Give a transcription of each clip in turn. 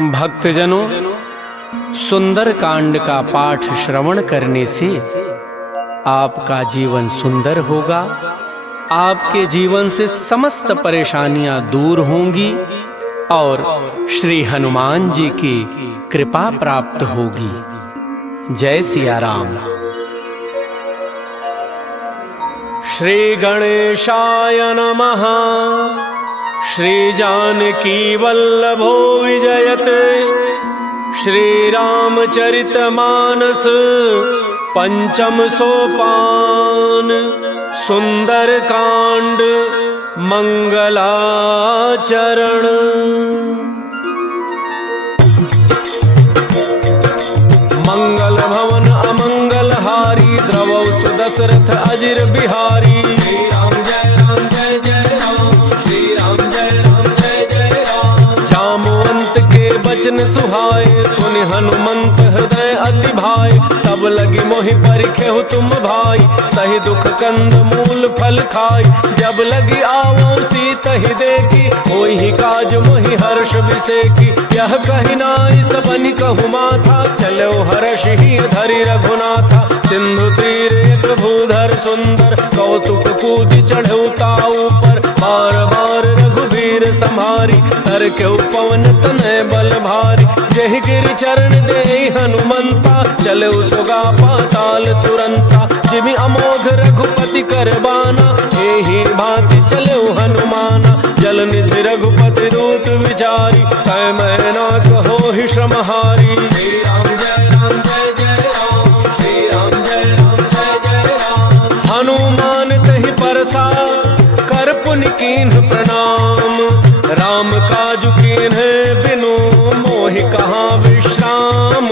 भक्तजनों, सुंदर कांड का पाठ श्रवण करने से आपका जीवन सुंदर होगा। आपके जीवन से समस्त परेशानियां दूर होंगी और श्री हनुमान जी की कृपा प्राप्त होगी। जय सिया राम। श्री गणेशाय नमः। श्री जानकी वल्लभो विजयते। श्री रामचरितमानस पंचम सोपान। सुंदर कांड मंगलाचरण। मंगल भवन अमंगल हारी। द्रवौ सुदशरथ अजिर बिहारी। श्री राम जय राम जय जय राम। श्री राम जय राम जय जय राम। जामवंत के बचन सुहाए। सुनि हनुमंत हृदय अति भाई। तब लगी मोहि परिखेहु तुम भाई। सही दुख कंद मूल फल खाई। जब लगी आवो सीतहि देखी। होई ही काज मोहि हर्ष विसेकी। यह कहि नाई सबनि कहु माथा। चलो हर्ष ही धरि रघुनाथा। सिंधु तीर एक भूधर सुंदर। कौतुक कूदि चढ़ऊ ताऊ पर। बार बार रघुवीर सम्हारी। तर केहु पवन तनय बल भारी। जेहि गिरि चरण देहि हनुमंता। चले सुगा पाताल तुरंता। जिमि अमोघ रघुपति कर बाना। एहि भांति चले हनुमाना। जल निधि रघुपति दूत विचारी। तय मैना कहो ही श्रमहारी। श्री राम जय राम जय जय राम। श्री राम जय राम जय जय राम। हनुमान तहि परसा कर पुनि कीन्ह प्रणाम। राम काजु कीन्ह बिनु मोहि कहाँ विश्राम।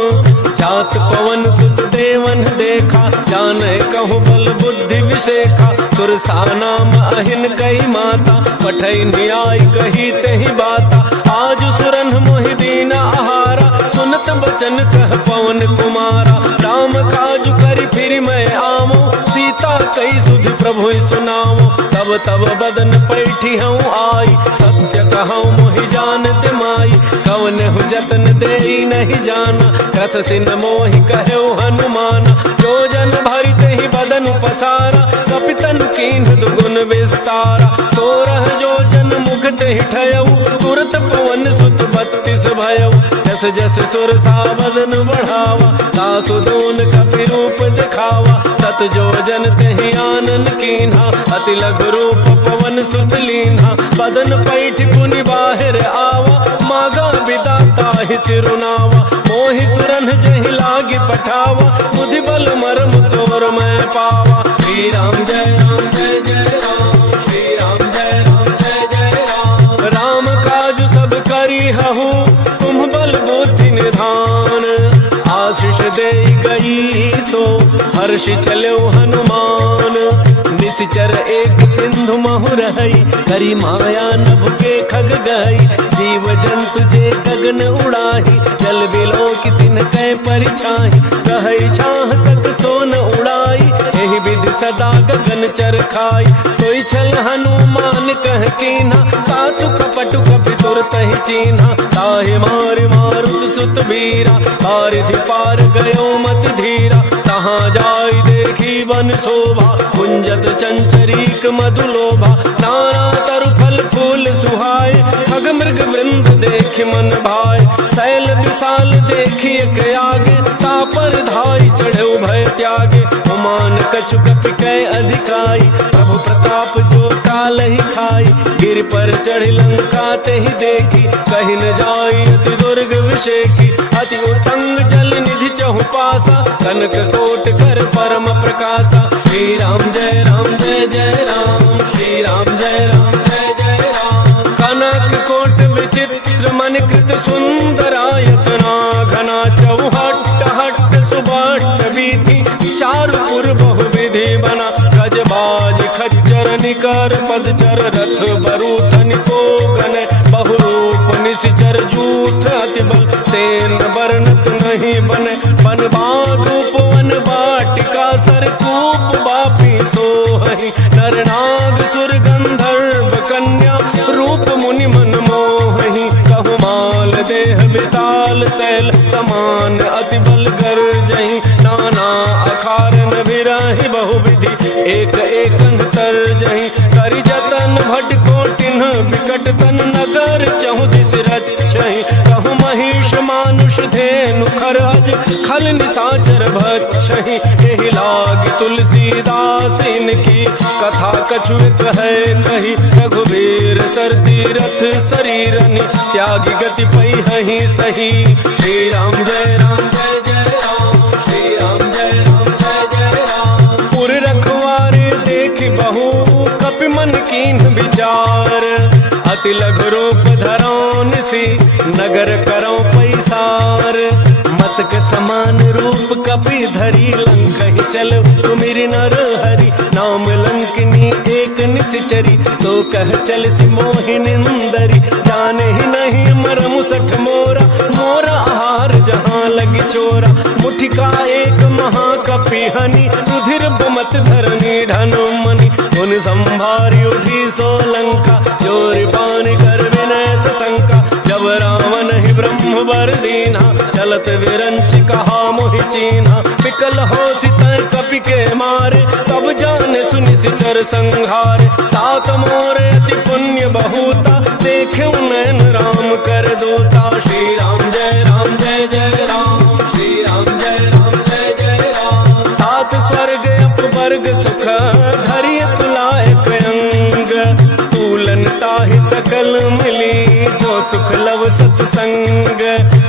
जात पवन सुत देवन देखा। जाने कहु बल बुद्धि विशेखा। सुरसा नाम अहिन कई माता। पठई न्याय कही तहि बाता। आज सुरन मोहि दीन आहारा। सुनत बचन कह पवन कुमारा। राम काजु करि फिर मैं आवो। सीता कई सुधि प्रभु सुनावो। तब तब बदन पैठी हूँ आई। सत्य कहूँ मोहि जानत माई। कवन हु जतन देई नहीं जाना। कस सिन मोहि कहु हनुमाना। जो जन भरि तहि बदन पसारा। कपितन कीन्ह दुगुन विस्तारा। तोरह जो जन मुख तहि ठयऊ। तुरत पवन सुत 32 भयऊ। जस जस सुरसा बदन बढ़ावा। सासु दून कपि रूप दिखावा। तत जो जन तहि आनन कीन्हा। अति लघु रूप पवन सुत लीन्हा। बदन पैठ पुनि बाहिर आवा। मागा बिदा ताहि सिरुनावा। मोहि सुरन जहि लागी पठावा। बुद्धि बल मर्म तोर मैं पावा। श्री राम जय राम जय जय राम। श्री राम जय राम जय जय राम। राम काज सब करी हहु। तुम बल बुद्धि निधान। आशीष दे गई सो हर्षि चलो हनुमान। निश्चर एक सिंधु महु रही। करी माया नभ के खग गई। जीव जंतु जे गगन उड़ाही। जल बिलो की तिन कै परिछाही। कहई छाह सक सोन उड़ाई। एहि विधि सदा गगन चर खाई। सोई छल हनुमान कह कीन्हा। सासु कपटु कपि तुरत ही चीन्हा। ताहि मारि मारुत सुत वीरा। पारिधि पार गयो मत धीरा। तहाँ जाई देखी वन शोभा। कुंजत चंचरीक मधुलोभा। नाना तरु फल फूल सुहाए। खग मृग वृंद देख मन भाए। शैल विशाल देखी एक आगे। तापर धाई चढ़े भय त्यागे। हुमान कछु कपि कै अधिकाई। प्रभु प्रताप जो काल ही खाई। गिर पर चढ़ी लंका तेहि देखी। कहि न जाई अति दुर्ग विषेखी। अति उत्तंग जल निधि चहु पासा। कनक कोट कर परम प्रकाशा। श्री राम जय राम जय जय राम। श्री राम जय राम जय जय राम। कनक कोट विचित्र मन कृत सुंदरायतना। घना चौहट हट सुबट बीथी। चारुपुर बहु विधि बना। गजबाज खच्चर निकर पदचर। रथ बरूथन को गन। बहुरूप निश्चर जूथ अति बल। सेन वर्णत नहीं बने। बन बाधूप वन वाटिका। सरकूप बापी सोहहि। नरनाग सुर गंधर्व कन्या। रूप मुनि मन मोहि। कहु माल देह विसा शैल समान अति बल गर्जहि नाना अखारन बिरहि बहुविधि एक एक तर्जहि करि जतन भट कोटिन विकट तन नगर चहुदिस रक्षहि कहु महिष मानुष धेनु खरज खल निशाचर भक्षहि एहि लागी तुलसीदास इनकी कथा कछुत है कही रघुवीर सर तीरथ शरीरनि त्यागी गति पै हहि सही। श्री राम जय जय राम श्री राम जय जय राम। पुर रखवारे देख बहु कपि मन कीन विचार अति लघु रूप धरौन सी नगर करौ पैसार मसक समान रूप कपि धरी लंकहि चल तुमिरि नर हरि नाम लंकिनी एक निश्चरी तो कह चल सि मोहिनिंदरी जाने ही नहीं मरमु सठ मोरा मोरा आहार जहाँ लगी चोरा मुठिका एक महाकपि हनि रुधिर बुमत धरनी ढनु मनि उन संभारी उठी सो लंका चोरी पानी कर विनय सशंका जब रावण ही ब्रह्म वर दीना चलत विरंच कहा मोहि चीन्हा विकल हो सितर कपि के मारे तब जाने सुनि सिचर संहारे तात मोरे अति पुण्य बहुता देखे नैन राम कर दूता। श्री राम जय जय राम श्री राम जय जय राम। तात स्वर्ग अपवर्ग सुख धरिय तुलाए अंग तूलन ताहि सकल मिली जो सुख लव सत्संग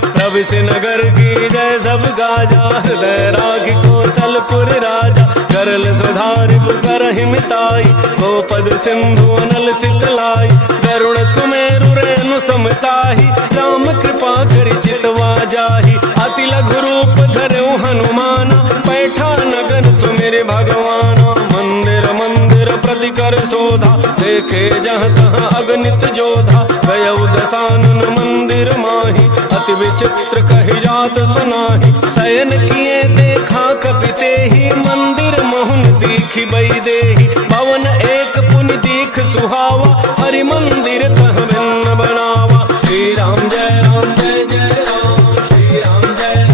प्रविश नगर की जय सब गाजा हृदय राग कौशलपुर राजा करल सुधारि करहि मिताई गोपद सिंधु अनल सितलाई गरुड़ सुमेरु रेणु समताहि राम कृपा करि चितवा जाहि अति लघु रूप धरऊ हनुमान बैठा नगर सुमिर भगवान मंदिर मंदिर प्रति कर शोधा देखे जहाँ तहाँ अगणित जोधा गयउ दसानन मंदिर माही अति विचित्र कहि जात सुनाही शयन किए देखा कपि तेहि मंदिर मोहन दीखि बई देहि भवन एक पुनि दीख सुहावा हरि मंदिर तह भिन्न बनावा। श्री राम जय राम श्री राम जय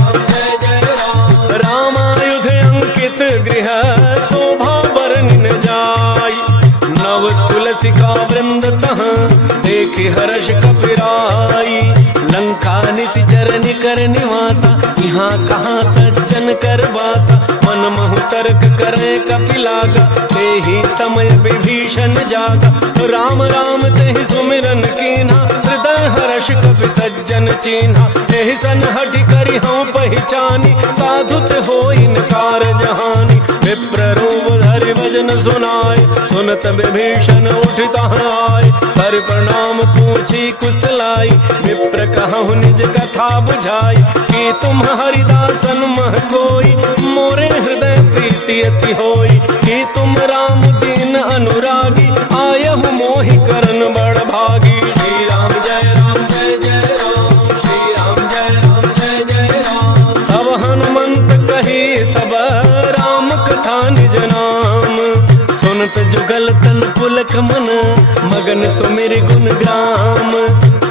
जय राम। रामायुध अंकित गृह शोभा बरनिन जाई नव तुलसी का वृंद तह देखि हर्ष कपिराई लंका निशिचर निकर निवासा यहाँ कहाँ सज्जन कर वासा मन महु तर्क करे कपि लागा तेहि समय विभीषण जागा राम राम तेहि सुमिरन कीन्हा हृदय हर्ष कपि सज्जन चीन्हा एहि सन हठि करि हूँ पहचानी साधुत होई नकार जहानी विप्र रूप धरि भजन सुनाए सुनत विभीषण उठिता आए हरि प्रणाम पूछी कुशलाई विप्र कहु निज कथा बुझाई कि तुम हरिदासन मह कोई मोरे हृदय प्रीति अति होई कि तुम राम दीन अनुरागी आयहु मोहि करन बड़ भागी। श्री राम जय जय राम श्री राम जय जय राम। तब हनुमंत कही सब राम कथा निज नाम सुनत जुगल तन पुलक मन मगन सुमिर गुण ग्राम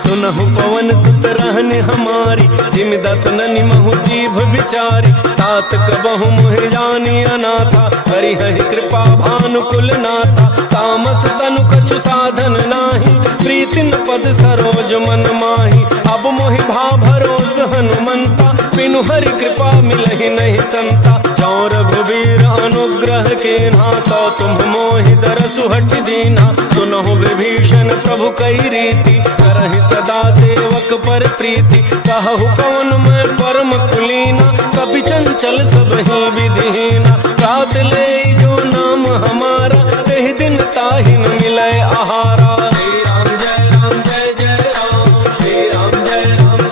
सुनहु पवन सुत रहनि हमारी जिम दस ननि महु जीभ विचारी तात कबहु मोहि जानी अनाथा हरि हरि कृपा भानुकुल नाथा तामस तनु कछु साधन नाही प्रीतिन पद सरोज मन माही अब मोहि भाव भरोस हनुमंता बिनु हरि कृपा मिलहि नहीं संता जौ रघुवीर अनुग्रह केन्हा तो तुम मोहि दरसु हठि दीन्हा सुनहु विभीषण प्रभु कई रीति करहि सदा सेवक पर प्रीति कहु कवन मैं परम कुलीना कपि चंचल सब ही विधिहीना रात ले जो नाम हमारा तेहि दिन ताहि न मिलै आहारा। श्री राम जय जय राम श्री राम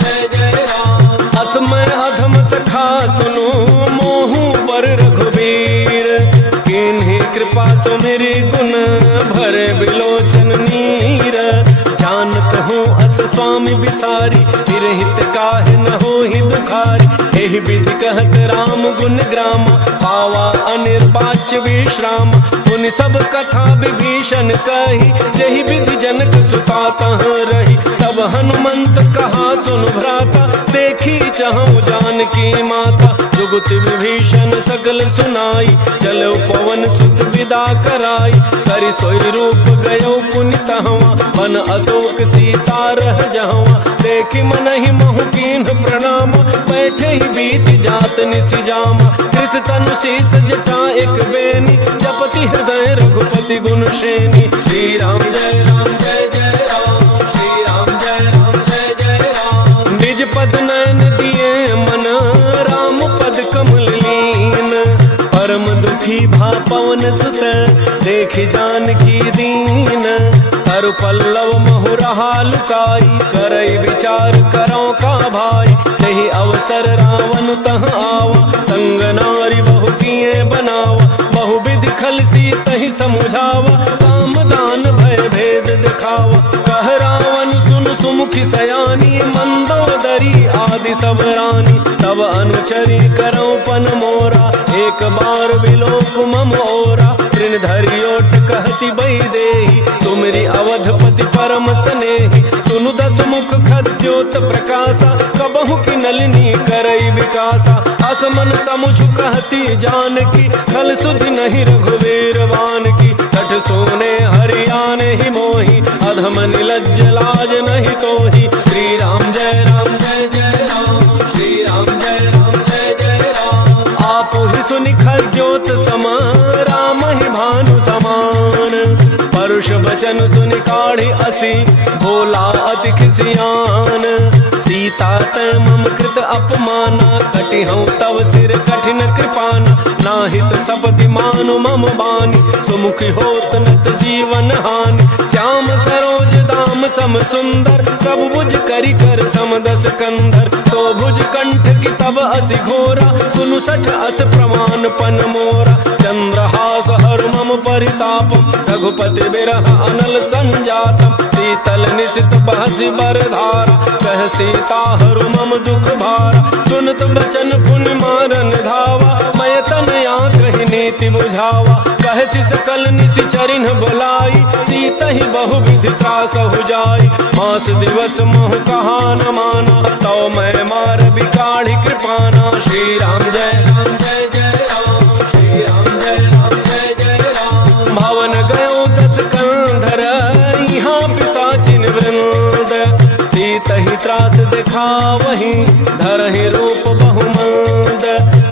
जय जय राम। असमय अधम सखा सुनो मोहु पर रघुवीर किन्हीं कृपा सुमिरि गुण भरे बिलोचन नीर जानत हूँ अस स्वामी बिसारी फिर हित काहे न होहि दुखारी एहि विधि कहत राम गुण ग्राम पावा अनिर्वाच्य विश्राम पुनि सब कथा विभीषण कही यही विधि जनक सुता तहाँ रही तब हनुमंत कहा सुन भ्राता देख देखी चाहूं जानकी माता, जुगुत विभीषण सकल सुनाई, चलो पवन सुत विदा कराई, करि सोई रूप गयो पुनि तहवा, बन अशोक सीता रह जहवा, देखी मनहि महु कीन्ह प्रणाम, बैठे ही बीत जात निसि जामा, कृष तनु शीस जटा एक बेनी, जपति हृदय रघुपति गुण श्रेणी, श्री राम जय राम जय जय राम, श्री राम जय राम जय जय राम, निज पद नयन दिए मन, राम पद कमल लीन, परम दुखी भा पवन सुत, देखि जानकी दीन, हर पल्लव महु रहा लुकाई, करई विचार करो का भाई, यही अवसर रावण तह आवा, संग नारी बहु किए बनावा, बहु विधि खल सीतहि समुझावा, सामदान भय भेद दिखावा, कह रावण सुन सुमुखी सयानी, मंदोदरी आदि सब रानी, तब अनुचरी करो पन मोरा, एक बार विलोक मम ओरा, तृण धरियोट कहती बई देही, तुमरी अवधपति परम स्नेही, सुनु दस मुख खद्योत प्रकाशा, कबहु की नलिनी करई विकासा, असमन समुझ कहती जानकी, खल सुधि नहीं रघुवीर वान की, तट सोने हरियाने ही मोही, अधम निलज्ज लाज नहीं तोही, श्री राम जय राम जय जय राम, श्री राम जय राम जय जय राम, आप ही सुनि खद्योत समा, राम ही भानु समान, परुष बचन सुनि काढ़ी असी, बोला अति खिसियान, सीता तै मम कृत अपमाना, कटि हूँ तव सिर कठिन कृपाना, नाहित सपति मानु मम बानी, सुमुखी होत नत जीवन हानि, श्याम सरोज दाम सम सुंदर, प्रभु भुज करि कर समदस कंधर, तो भुज कंठ की तब असि घोरा, सुनु सठ अस प्रमाण पन मोरा, चंद्रहास हर मम परितापम, रघुपति बिरह अनल संजातम, शीतल निशित बहसि बरधारा, कह सीता हरु मम दुख भारा, सुनत बचन पुनि मारन धावा, मय तनया कहि नीति बुझावा, कहसि सकल निशि चरिन बुलाई, सीत ही बहु विधि त्रास हो जाई, मास दिवस मोह कहा न माना, तो मैं मार बिकाढ़ी कृपाना, श्री राम जय राम जय जय राम, श्री राम जय राम जय जय राम, भवन गयो दस कंधर, यहाँ पिशाचिन वृंद, सीत ही त्रास दिखावहि, धरहि रूप बहुमंद,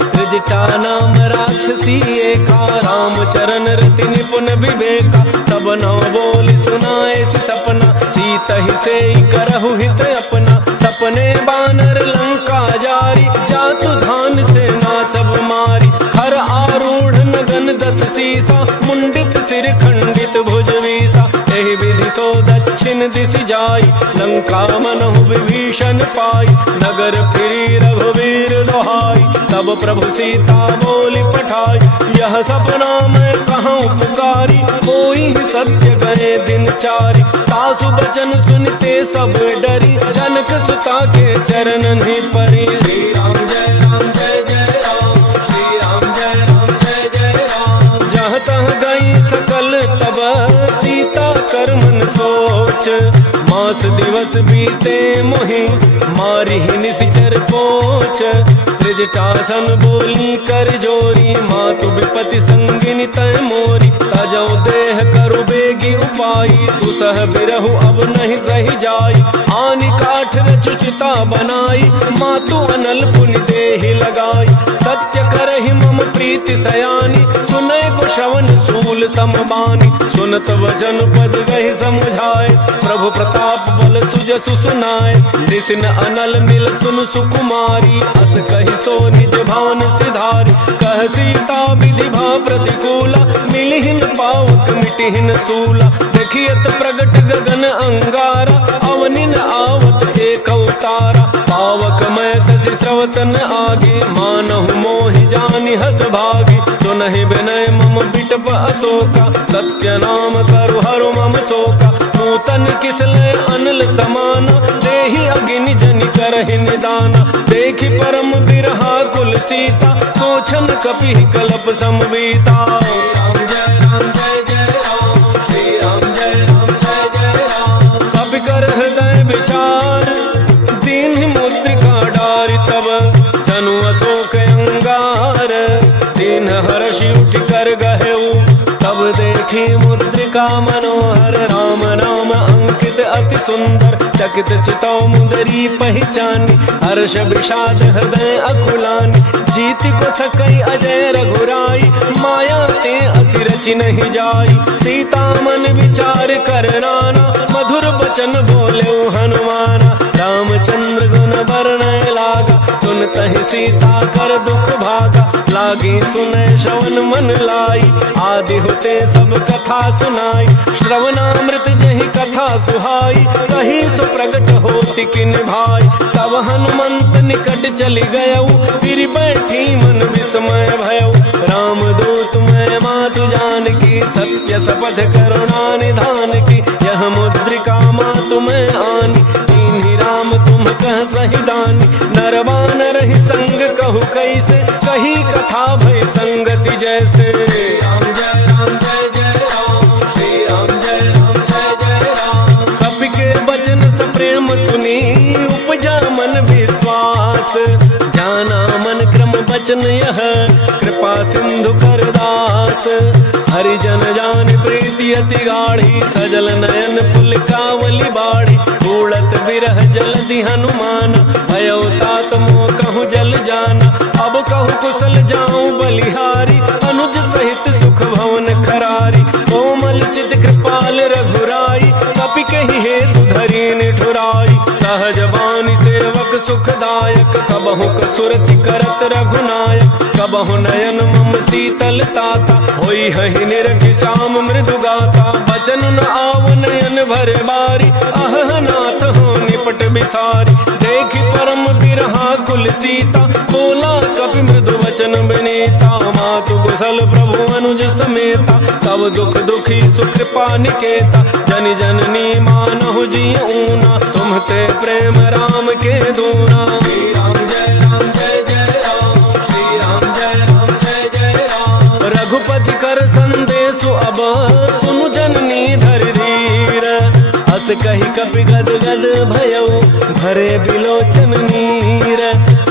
त्रिजटा नाम राक्षसी एका, राम चरण रति निपुण विवेका, सब नौ बोली सुनाए सपना, सीत ही से करहु हित अपना, सपने बानर लंका जारी, जातु धान से ना सब मारी, हर आरूढ़ नगन दस सीसा, मुंडित सिर खंडित भुज वीसा, एहि विधि सो दक्षिण दिश जाई, लंका मनहु विभीषण पाई, नगर फिरी रघुवीर दोहाई, तब प्रभु सीता बोली पठाई, यह सपना मैं कहूँ पुकारी, कोई सत्य गए दिन चारी, सासु बचन सुनते सब डरी, जनक सुता के चरण ही परी, श्री राम जय राम जय जय राम, श्री राम जय राम जय जय राम, जहाँ तहाँ गई सकल तब सीता कर मन सोच, मास दिवस बीते मोहि, मारी ही निशिचर पोच, त्रिजटासन बोली कर जोरी, मातु विपति संगिनी तय मोरी, तजौ देह करु बेगी उपाई, तू सह बिरहु अब नहीं सही जाई, आनि काठ रचुचिता बनाई, मातु अनल पुनि देहि लगाई, सत्य करहि मम प्रीति सयानी, सुनय को श्रवण सूल समबानी, सुनत वचन पद गहि समुझाए, प्रभु प्रताप बल सुजसु सुनाए, दिसिन अनल मिल सुन सुकुमारी, अस कहि सो निज भान सिधारी, कह सीता विधि भा प्रतिकूला, मिलिहिन पावक मिटिहिन सूला, देखियत प्रगट गगन अंगारा, अवनिन आवत एक अवतारा, पावक मैं शशि स्रवतन आगे, मानहु मोहि जानि हत भागी, सुनहि विनय मम बिटप अशोका, सत्य नाम करु हरु मम शोका, नूतन किसलय अनल समाना, देहि अगिनि जनि करहि निदाना, देखि परम बिरहा कुल सीता, सोचन कपि कलप समवीता, राम जय राम जय जय राम, श्री राम जय राम जय जय राम, कपि कर हृदय विचार, दीन मुद्रिका डार, बैठी मुद्रिका मनोहर, राम नाम अंकित अति सुंदर। चकित चितौ मुदरी पहचानी, हर्ष विषाद हृदय अकुलानी। जीत को सकई अजय रघुराई, माया ते असि रचि नहीं जाई। सीता मन विचार कर नाना, मधुर बचन बोले हनुमाना। रामचंद्र गुण वर्णय लागा, सुनतहि सीता कर दुख भागा। लागी सुनै श्रवण मन लाई, आदि होते सब कथा सुनाई। श्रवणामृत जहि कथा सुहाई, कही सो प्रगट होति किन भाई। तब हनुमंत निकट चली गयऊ, फिर बैठी मन विस्मय भयऊ। राम दूत मैं मातु जानकी, सत्य शपथ करुणा निधान की। यह मुद्रिका मातु मैं आनी, दीन्हि राम तुम कह सही दानी। नरवानर ही संग कहु कैसे, कही कथा भय संगति जैसे। राम जय राम जय जय राम, श्री राम जय राम जय जय राम। कपि के वचन सप्रेम सुनी, उपजा मन विश्वास। जाना मन क्रम वचन यह, कृपा सिंधु कर दास। हरिजन जान प्रीति अति गाढ़ी, सजल नयन पुलकावली बाढ़ी। उड़त विरह जलधि हनुमान, भयो तात मोह कहूँ जल जाना। अब कहूँ कुशल जाऊं बलिहारी, अनुज सहित सुख भवन खरारी। कोमल चित कृपाल रघुराई, कपि कहि हेतु धरी निठुराई। सहज बानी सेवक सुखदायक, कबहु कसुरति करत रघुनायक। कबहु नयन मम शीतल ताता, होई हहि निरखि श्याम मृदु गाता। बचन न आव नयन भर बारी, अह नाथ हो निपट बिसारी। देखि परम बिरहा कुल सीता, बोला कपि मृदु वचन विनीता। मातु कुशल प्रभु अनुज समेता, तब दुख दुखी सुकृपा निकेता। जन जननी मानहु जी ऊना, तुम्हते प्रेम राम के दूना। श्री राम जय राम जय जय राम, श्री राम जय राम जय जय राम। रघुपति कर संदेशु अब, सुनु जननी धर धीर। हस कहि कपि गद गद भयऊ, भरे बिलोचन नीर।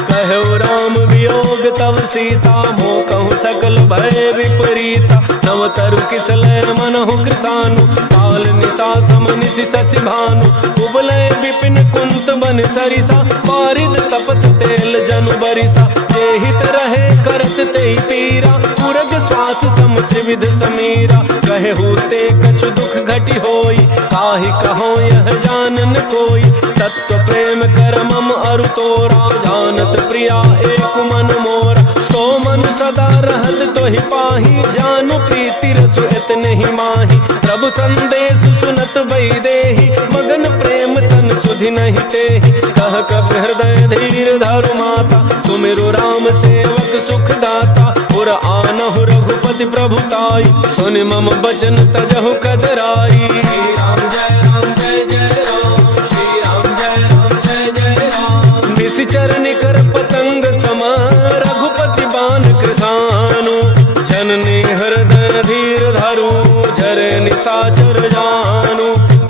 कहु राम वियोग तव सीता, मोह कहूँ सकल भय विपरीता। नव तरु किसलय मनहु कृसानु, काल निशा समनिशि शशि भानु। उबलय विपिन कुंत बन सरिसा, पारिद तपत तेल जनु बरिसा। जेहित रहे करत तेहि पीरा, पुरग श्वास सम त्रिविध समीरा। कहे होते कछु दुख घटि होई, ताहि कहो यह जानन कोई। तत्व प्रेम कर मम अरु तोरा, जानत प्रिया एक मन मोरा। सो मन सदा रहत तोहि पाही, जानु प्रीति रसु इतने ही माही। प्रभु संदेश सुनत वैदेही, मगन प्रेम तन सुधि नहीं तेहि। कह कपि हृदय धीर धरु माता, सुमिरु राम सेवक सुख दाता। पुर आनहु रघुपति प्रभुताई, सुनि मम बचन तजहु कदराई। राम जय राम जय जय राम, श्री राम जय राम जय जय राम। निशिचर निकर पतंग सम, रघुपति बान कृसानु। जननी हृदय धीर धरु, झरे निशाचर जानु।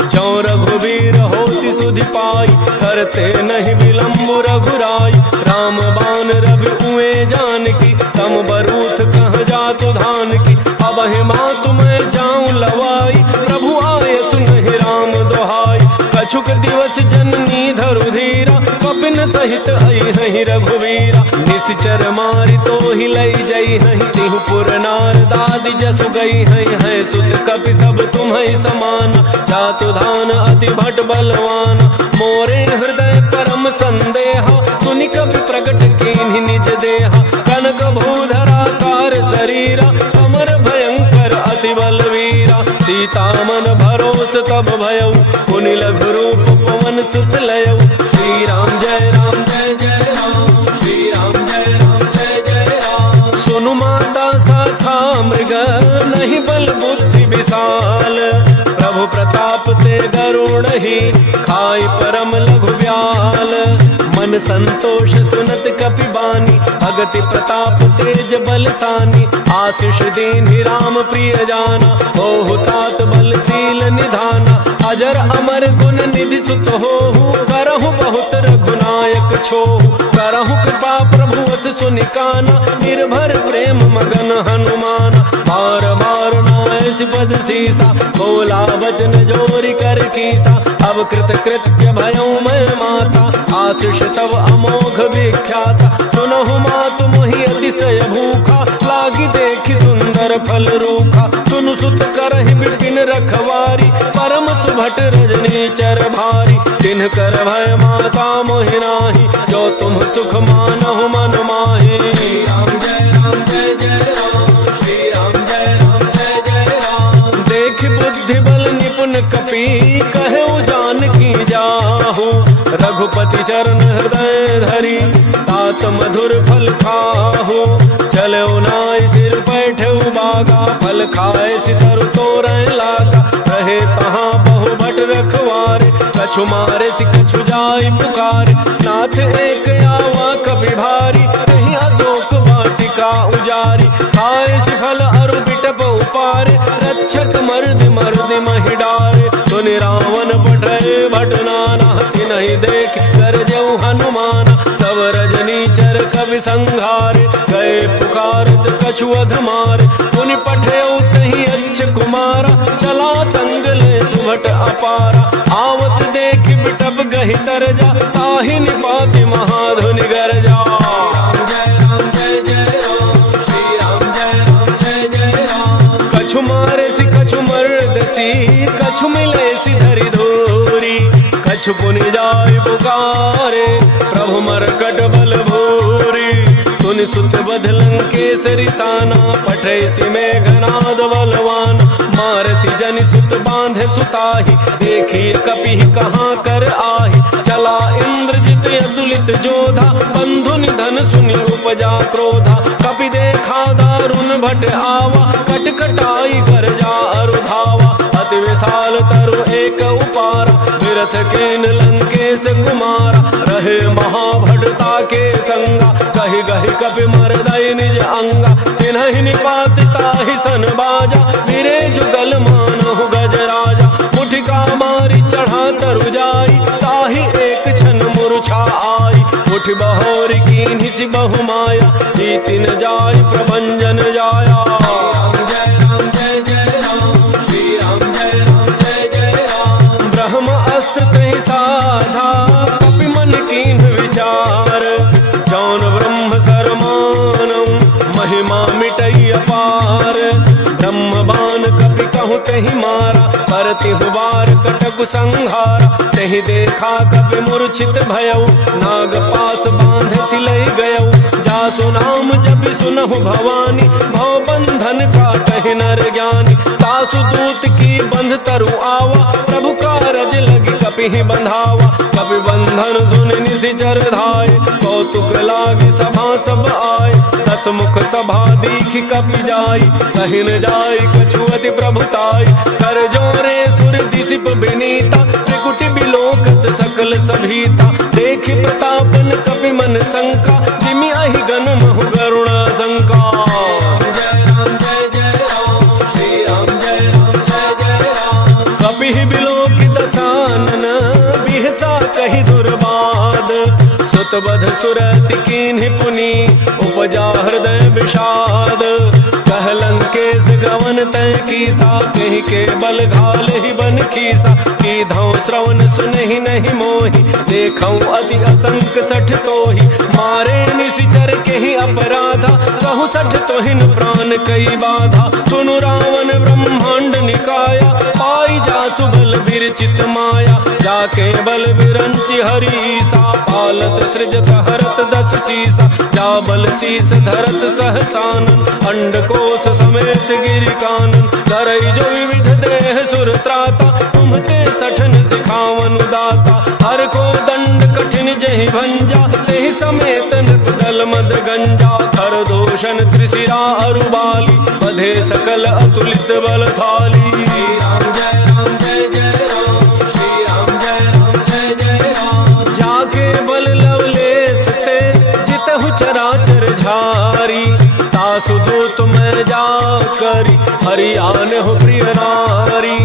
जो रघुवीर होति सुधि पाई, करते नहीं विलम्ब रघुराई। राम बान रवि उए जानकी, तम बरूथ कह जातु धान की। अब हे मातु मैं जाऊं लवाई, प्रभु आए सुनहि राम दोहाई। कछुक दिवस जननी धरु धीरा, कपिन सहित आई हहि रघुवीरा। निशिचर मारि तोहि लई जई हहि, तिहु पुर नार दादि जसु गई हई। है सुत कपि सब तुम्हि समान, जातु धान अति भट बलवान। मोरे हृदय परम संदेहा, सुनि कपि प्रगट कीन्हि निज देहा। कनक भूधराकार शरीरा, समर भयंकर अति बलवीरा। सीता मन भरोस तब भयऊ, पुनि लघु रूप पवन सुत लयऊ। श्री राम जय राम जय जय राम, श्री राम जय राम जय जय राम। सुनु माता साथा मृग, नहीं बल बुद्धि विशाल। प्रभु प्रताप ते गरुण ही, खाई परम लघु ब्याल। मन संतोष सुनत कपि बानी, भगति प्रताप तेज बलसानी। आशीष दीन्हि राम प्रिय जाना, होहु तात बलशील निधाना। अजर अमर गुण निधि सुत होहु, करहु बहुत रघुनायक छोहु। करहु कृपा प्रभु अस सुनिकाना, निर्भर प्रेम मगन हनुमाना। बार बार नायस पद सीसा, बोला वचन जोरी कर कीसा, अब कृत कृत्य भयऊ मैं माता, आशीष तब अमोघ विख्याता, सुनहु मातु मोहि अतिशय भूखा, लागी देखी सुंदर फल रूखा, सुनु सुत करहि बिपिन रखवारी, परम सुभट रजनी चर भारी, तिन्ह कर भय माता मोहि नाही, जो तुम सुख मानहु मन माहि। श्री राम जय राम जय जय राम, श्री राम जय राम जय जय राम। देख बुद्धि बल निपुण कपि, कहे जानकी जाहु, रघुपति चरण हृदय धरी, तात मधुर फल खाहु, चले नाई सिर बैठे बागा, फल खाए सितर तोरय लागा, रहे तहाँ बहु भट रखवारे, कछु मारे सि कछु जाय पुकारे, नाथ एक आवा कपि भारी, कहीं अशोक वाटिका उजारी, खाए सि फल अरु बिटप उपारे, रक्षक मर्द मर्द महि डारे, सुनि रावण पठय भट नाना, तिनहि देख कर जऊ हनुमाना, सब रजनी चर कवि संघारे, गए पुकारत कछु अध मारे, पुनि पठयऊ तहि अच्छ कुमारा, चला संग ले सुभट अपारा, आवत देख बिटप गहि तरजा, ताहि निपाति महाधुनि गरजा। जय राम जय जय राम, श्री राम जय राम जय जय राम। कछु मारे सि कछु मर्दसी, कछु मिले सि धरि धूरी, कछु पुनि जाय पुकारे, प्रभु मरकट बल भूरी, सुनि सुत बध लंकेसरि साना, पठय सि मेघनाद बलवान, मारसि जनि सुत बांधे सुताहि, देखिए कपिहि कहाँ कर आहि, चला इंद्रजित अतुलित जोधा, बंधु निधन सुनि उपजा क्रोधा, कपि देखा दारुण भट आवा, कट कटाई गरजा अरु धावा, अति विशाल तरु एक उपारा, विरथ केन लंकेश कुमारा, रहे महाभटता के संगा, कहि गहि कपि मरदय निज अंगा, तिन्हि निपात ताहि सन बाजा, फिरे जुगल मानहु गजराजा, मुठिका मारी चढ़ा तरु जाई, ताहि एक क्षण मूर्छा आई, उठ बहोरी कीन्हि सि बहु माया, तीन जाय प्रभंजन जाया। जय राम जय जय राम, श्री राम जय राम जय जय राम। ब्रह्म अस्त्र तहि साधा, कपि मन कीन्ह विचार, जौन ब्रह्म सरमानम, महिमा मिटई अपार, ब्रह्म बाण कपि कहु तहि मारा, परतिहु बार कटकु संहारा, तहि देखा कपि मूर्छित भयउ, नाग पास बांधे सिलई गयउ, जासु नाम जपि सुनहु भवानी, भव बंधन काटहि नर ज्ञानी, तासु दूत की बंध तरु आवा, प्रभु कारज लगी कपिहि बंधावा, कपि बंधन सुनि निशिचर धाय, कौतुक लागे सभा सब आय, दस मुख सभा दीखि कपि जाई, कहि न जाय कछु अति प्रभुताई, कर जोरे सुर दिसिप विनीता, त्रिकुटि बिलोकत सकल सभीता, देखि प्रतापन कपि मन शंका, जिमि अहि गन महु गरुण शंका। जय राम जय जय राम, श्री राम जय राम जय जय राम। कपिहि बिलोकित सानन, बिहसा कहि दुर्बाद, सुतबध सुरति कीन्हि पुनि, उपजा हृदय विषाद, कह लंकेश गवन तय कीसा, कहि के बल घाल ही बन खीसा, की धौ श्रवण सुनहि नहीं मोहि, देखऊं अति असंक सठ तोहि, मारे निशिचर केहि अपराधा, कहु सठ तोहिन प्राण कई बाधा, सुनु रावण ब्रह्मांड निकाया, पाई जासु बल विरचित माया, जाके बल विरंचि हरीसा, पालत सृजत हरत दस शीसा, जा बल शीस धरत सहसानन, अंडकोश समेत गिरि कानन, धरई जो विविध देह सुर त्राता, तुमते सठन सिखावन दाता, हर को दंड कठिन जहि भंजा, तेहि समेत नृत दल मद गंजा, खर दोषण त्रिशिरा अरुबाली, बधे सकल अतुलित बलशाली। राम जय राम जय जय राम, श्री राम जय राम जय जय राम। जाके बल लवलेस ते जितहु चराचर झारी, तासु दूत मैं जा करी, हरियान हो प्रिय नारी,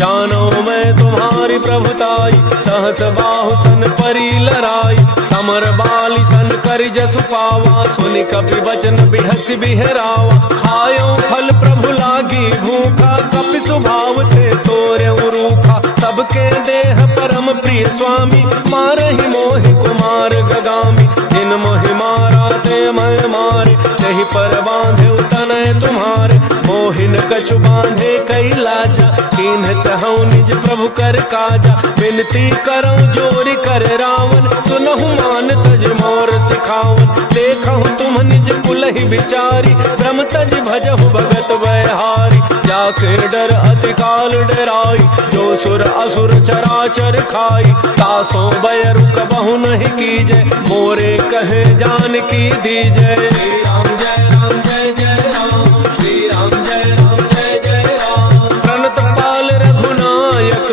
जानो मैं तुम्हारी प्रभुताई, सहस बाहु सन परी लराई, समर बाली सन कर जसु पावा, सुनि कपि वचन बिहस बिहरावा, खायो फल प्रभु लागी ही भूखा, कपि स्वभाव थे तोरे रूखा। सबके देह परम प्रिय स्वामी, मारहि मोहि कुमार गगामी। जिन मोहि मारा ते मैं मारे, तहि पर बांधे तनय तुम्हारे। मोहिन कछु बांधे कई लाजा, कीन्ह चहु निज प्रभु कर काजा। विनती करऊं जोरि कर रावण, सुनहु मान तज मोर सिखावन। देखहु तुम निज कुलहि बिचारी, ब्रह्म तज भजहु भगत बयहारी। जाके डर अति काल डराई, जो सुर असुर चराचर खाई। तासों बयरु कबहु नहीं कीजय, मोरे कहे जान की दीजय। श्री राम जय राम जय जय राम, श्री राम जय राम जय जय राम। प्रणत पाल रघुनायक,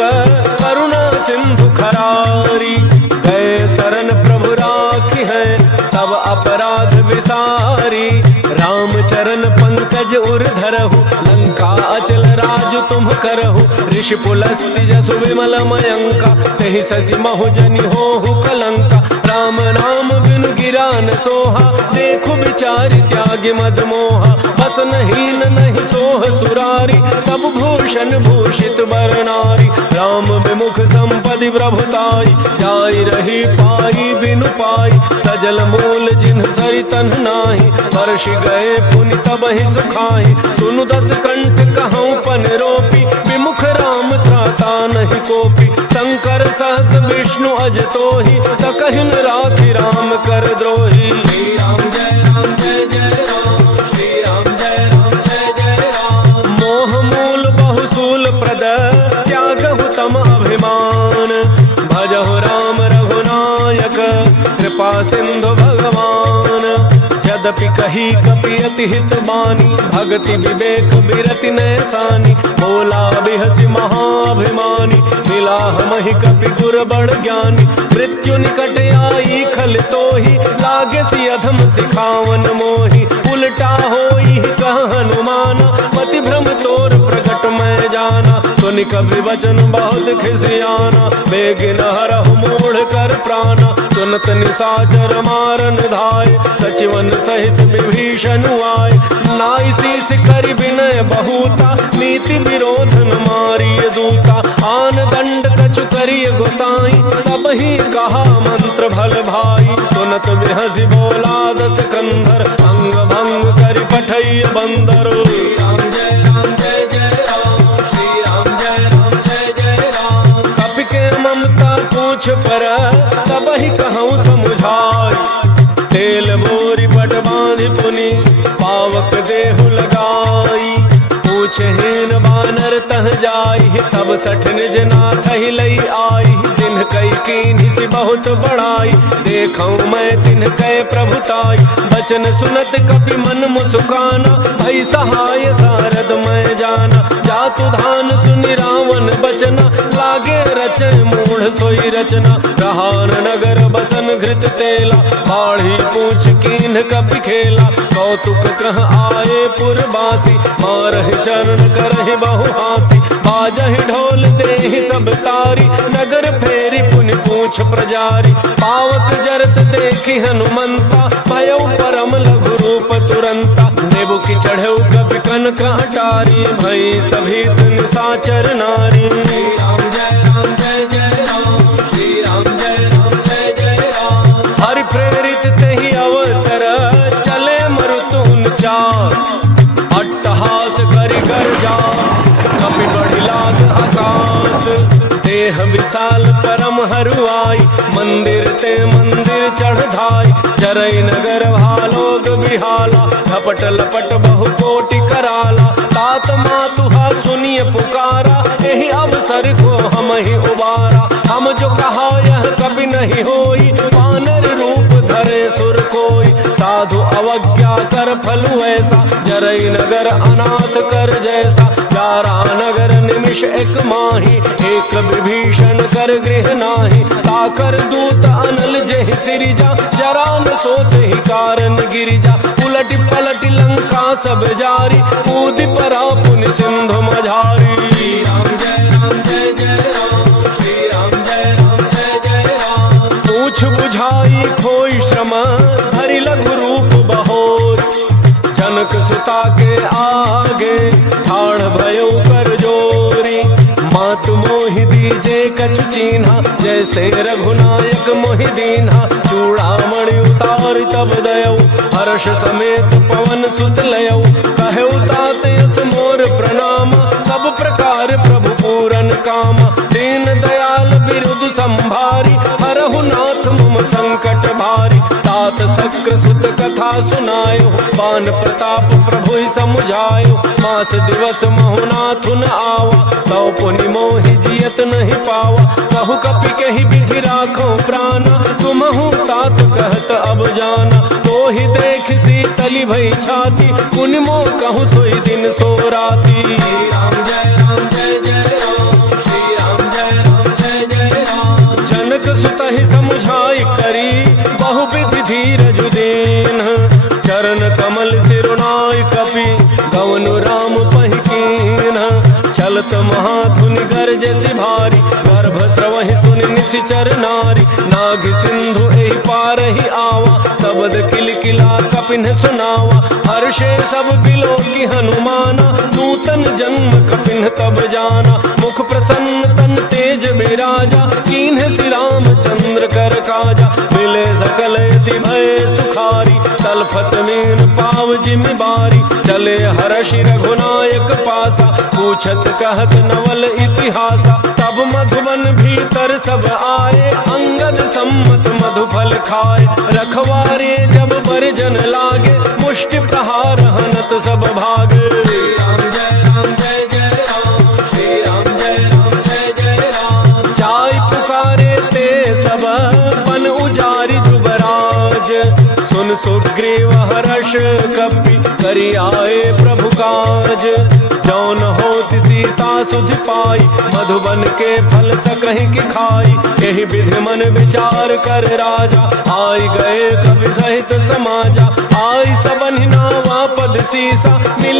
करुणा सिंधु खरारी। गए शरण प्रभु राखी है, तब अपराध विसारी। राम चरण पंकज उर धरहु, लंका अचल राज तुम करहु। ऋषि पुलस्त्य जसु विमल मयंका, तेहि शशि महु जनि होहु कलंका। राम नाम बिनु गिरा न सोहा, देखु विचारि त्यागि मद मोहा। बसन हीन नहीं सोह सुरारी, सब भूषण भूषित बर नारी। राम विमुख संपदि प्रभुताई, जाई रही पाई बिनु पाई। सजल मूल जिन्ह सरितन नाही, वर्षि गए पुनि तबहि सुखाई। सुनु दस कंठ कहऊँ पन रोपी, विमुख राम त्राता नहीं कोपी। शंकर सहस विष्णु अज तोहि, सकहिन राखि राम कर द्रोही। श्री राम जय राम जय जय राम, श्री राम जय राम जय जय राम। मोह मूल बहुसूल प्रद, त्यागहु तम अभिमान। भजहु राम रघुनायक, कृपा सिंधु भगवान। यद्यपि कही कपि अति हित बानी, भगति विवेक बिरति नैसानी। बोला बिहसि महाभिमानी, मिला हमहि कपि गुर बड़ ज्ञानी। मृत्यु निकट आई खल तोहि, लागे सि अधम सिखावन मोहि। उल्टा होई कह हनुमान, मति भ्रम तोर प्रगट मैं जाना। सुनि कवि वचन बहुत खिसियाना, बेगिन हरहु मूढ़ कर प्राणा। सुनत निशाचर मारन धाय, सचिवन सहित विभीषण आय। नाई शीस करि विनय बहुता, नीति विरोधन मारिय दूता। आन दंड कछु करिय गोसाई, सबहि कहा मंत्र भल भाई। सुनत बिहसि बोला दस कंधर, अंग भंग करि पठैय बंदर। श्री राम जय राम जय जय राम, श्री राम जय राम जय जय राम। कपि के ममता पूछ पर, सबहि कहूँ समुझाई। तेल बोरी पट बांधि पुनि, पावक देहु लगाई। पूछहीन बानर तह जाई, तब सठ निज नाथ ही लई आई। तिन्ह कई कीन्हि सि बहुत बड़ाई, देखऊँ मैं तिन्ह कै प्रभुताई। बचन सुनत कपि मन मुस्काना, भई सहाय सारद मैं जाना। जातु धान सुनि रावण बचना, लागे रचय मूढ़ सोई रचना। रहान नगर बसन घृत तेला, बाढ़ी पूछ कीन्ह कपि खेला। कौतुक कह आए पुरवासी, मारहि चरण करहि बहु हासी। बाजहि ढोल देहि सब तारी, नगर फेरी पुनि पूछ प्रजारी। पावक जरत देखि हनुमंता, भयउ परम लघु रूप तुरंता। देवु की चढ़ऊ कपि कनक अटारी, भई सभी निशाचर नारी। श्री राम जय राम जय जय राम, श्री राम जय राम जय जय राम। हरि प्रेरित तेहि अवसर, चले मरुतुन चास। अट्टहास करि गर्जा, कपि बढ़ि लाग आकाश। देह विशाल परम हरुआई, मंदिर ते मंदिर चढ़ धाई। जरई नगर भालोग बिहाला, झपट लपट बहु कोटि कराला। तात मातुहा सुनिय पुकारा, एहि अवसर को हम ही उबारा। हम जो कहा यह कभी नहीं होई, वानर रूप धरे सुर कोई। साधु अवज्ञा कर फलु ऐसा, जरई नगर अनाथ कर जैसा। जारा नगर निमिष एक माही, एक विभीषण कर गृह नाही। ताकर दूत अनल जेहि सिरिजा, जरा न सोते ही कारण गिरिजा। उलट पलट लंका सब जारी, कूद परा पुनि सिंधु मझारी। श्री राम जय राम जय जय राम, श्री राम जय राम जय जय राम। पूछ बुझाई खोई श्रम, हरि लघु रूप बहोर। जनक सुता के आगे, ठाढ़ मात मोहि दीजे कछु चीन्हा, जैसे रघुनायक मोहि दीन्हा। चूड़ामणि उतार तब दयौ, हर्ष समेत पवन सुत लयौ। कहु तात यस मोर प्रणाम, सब प्रकार प्रभु पूरन काम। दीन दयाल बिरुद संभारी, हरहु नाथ मम संकट भारी। तात सक्र सुत कथा सुनायो, बान प्रताप प्रभु समुझायो। मास दिवस महु नाथुन आवा, तौ पुनि मोहि जियत नहीं पावा। कहु कपि कहि विधि राखो प्राण, तुमहु तात कहत अब जाना। तोहि देख शीतली भई छाती, पुनि मोह कहु सोई दिन सो राती। राम जय राम जय जय राम, श्री राम जय राम जय जय राम। जनक सुतहि समुझाई करी, बहुविधि धीरज दीन। चरण कमल सिरुनाई कपि, गवनु राम पहि कीन्ह। चलत महाधुनि गरजसि भारी, गर्भ स्रवहि सुनि निशिचर नारी। नाग सिंधु एहि पारहि आवा, शब्द किलकिला कपिन सुनावा। हर्षे सब बिलोकी हनुमाना, नूतन जन्म कपिन तब जाना। मुख प्रसन्न तन तेज बिराजा, कीन्ह श्री रामचंद्र कर काजा। मिले सकल यति भय सुखारी, तलफत मीन पाव जिमि बारी। चले हर्षि रघुनायक पासा, पूछत कहत नवल इतिहासा। तब मधुवन भीतर सब आए, अंगद सम्मत मधुफल खाए। रखवारे जब बरजन लागे, मुष्टि प्रहार हनत सब भागे। राम जय राम जय जय राम, श्री राम जय राम जय जय राम। जाय पुकारे ते सब, बन उजारि जुबराज। सुन सुग्रीव हर्ष कपि, करि आए प्रभु काज। जौन होति सीता सुधि पाई, मधुबन के फल सकहि की खाई। एहि विधि मन विचार कर राजा, आई गए कवि सहित समाजा। आई सबनि नावा पद सीसा,